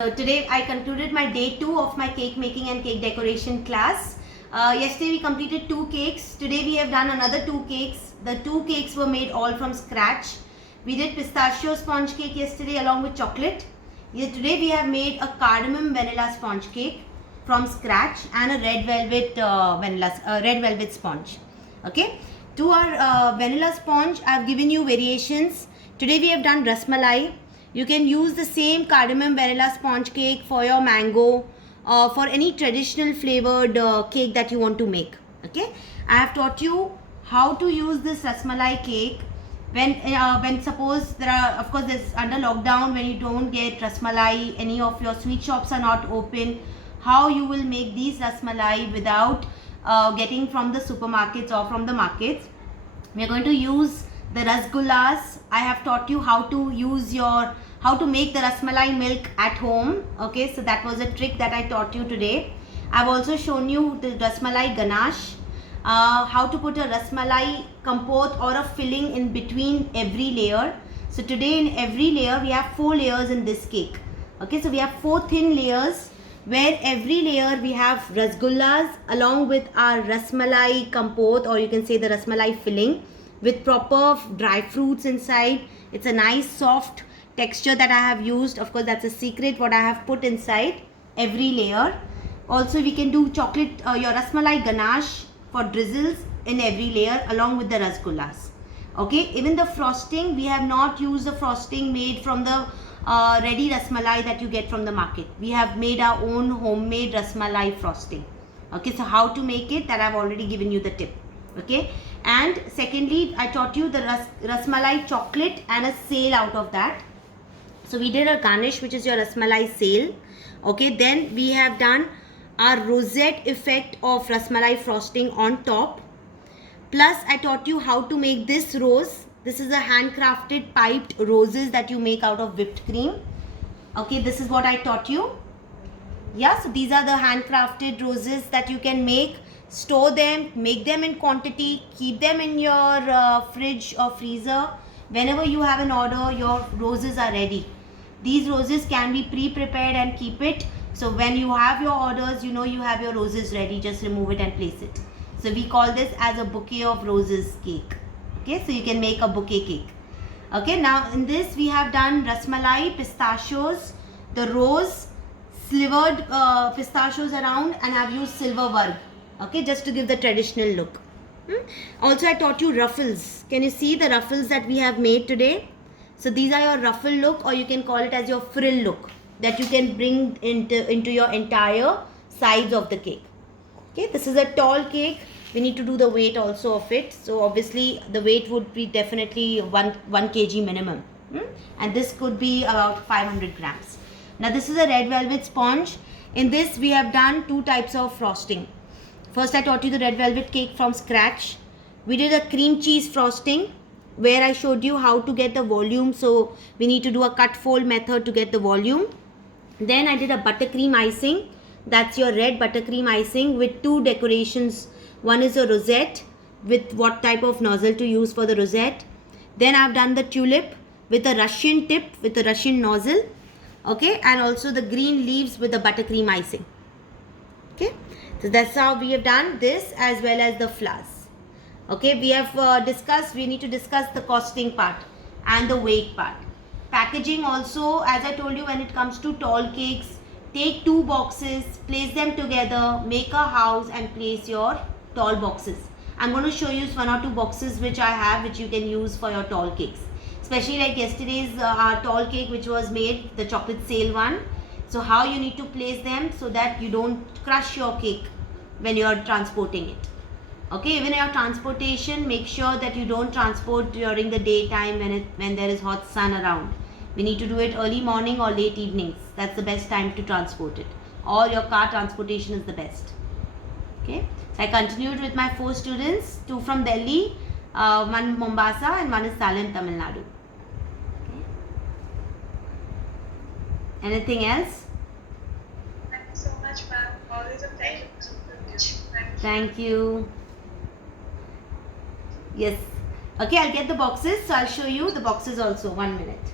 Today I concluded my day 2 of my cake making and cake decoration class. Yesterday we completed 2 cakes. Today we have done another 2 cakes. The 2 cakes were made all from scratch. We did pistachio sponge cake yesterday along with chocolate. Today we have made a cardamom vanilla sponge cake from scratch and a red velvet sponge. Okay. To our vanilla sponge, I have given you variations. Today we have done rasmalai. You can use the same cardamom vanilla sponge cake for your mango or for any traditional flavored cake that you want to make. Okay, I have taught you how to use this rasmalai cake when suppose there are, of course, this under lockdown, when you don't get rasmalai, any of your sweet shops are not open, how you will make these rasmalai without getting from the supermarkets or from the markets. We are going to use the rasgullas. I have taught you how to make the rasmalai milk at home. Okay, so that was a trick that I taught you today. I've also shown you the rasmalai ganache, how to put a rasmalai compote or a filling in between every layer. So today in every layer we have 4 layers in this cake. Okay, so we have 4 thin layers where every layer we have rasgullas along with our rasmalai compote, or you can say the rasmalai filling, with proper dry fruits inside. It's a nice soft texture that I have used. Of course, that's a secret what I have put inside every layer. Also, we can do chocolate, your rasmalai ganache for drizzles in every layer along with the rasgullas. Okay, even the frosting, we have not used the frosting made from the ready rasmalai that you get from the market. We have made our own homemade rasmalai frosting. Okay, so how to make it, that I've already given you the tip. Okay, and secondly, I taught you the rasmalai chocolate and a sail out of that. So we did a garnish, which is your rasmalai sail. Okay, then we have done our rosette effect of rasmalai frosting on top. Plus, I taught you how to make this rose. This is a handcrafted piped roses that you make out of whipped cream. Okay, this is what I taught you. Yeah, so these are the handcrafted roses that you can make. Store them, make them in quantity, keep them in your fridge or freezer. Whenever you have an order, your roses are ready. These roses can be pre-prepared and keep it. So when you have your orders, you know you have your roses ready. Just remove it and place it. So we call this as a bouquet of roses cake. Okay, so you can make a bouquet cake. Okay, now in this we have done rasmalai, pistachios, the rose, slivered pistachios around, and I've used silver varg. Okay, just to give the traditional look. Also, I taught you ruffles. Can you see the ruffles that we have made today? So these are your ruffle look, or you can call it as your frill look, that you can bring into your entire sides of the cake. Okay, this is a tall cake. We need to do the weight also of it. So obviously the weight would be definitely 1 kg minimum. And this could be about 500 grams. Now this is a red velvet sponge. In this we have done 2 types of frosting. First, I taught you the red velvet cake from scratch. We did a cream cheese frosting where I showed you how to get the volume. So we need to do a cut fold method to get the volume. Then I did a buttercream icing. That's your red buttercream icing with 2 decorations. One is a rosette with what type of nozzle to use for the rosette. Then I've done the tulip with a Russian tip with a Russian nozzle. Okay, and also the green leaves with the buttercream icing. Okay, so that's how we have done this, as well as the flowers. Okay, we have discussed, we need to discuss the costing part and the weight part. Packaging also, as I told you, when it comes to tall cakes, take 2 boxes, place them together, make a house and place your tall boxes. I'm going to show you 1 or 2 boxes which I have, which you can use for your tall cakes. Especially like yesterday's our tall cake which was made, the chocolate sail one. So how you need to place them so that you don't crush your cake when you are transporting it. Okay, even your transportation, make sure that you don't transport during the daytime when there is hot sun around. We need to do it early morning or late evenings. That's the best time to transport it. Or your car transportation is the best. Okay, so I continued with my 4 students, 2 from Delhi, 1 Mombasa, and 1 is Salem, Tamil Nadu. Anything else? Thank you so much, ma'am. Always a pleasure to teach. Thank you. Yes. Okay, I'll get the boxes. So I'll show you the boxes also. 1 minute.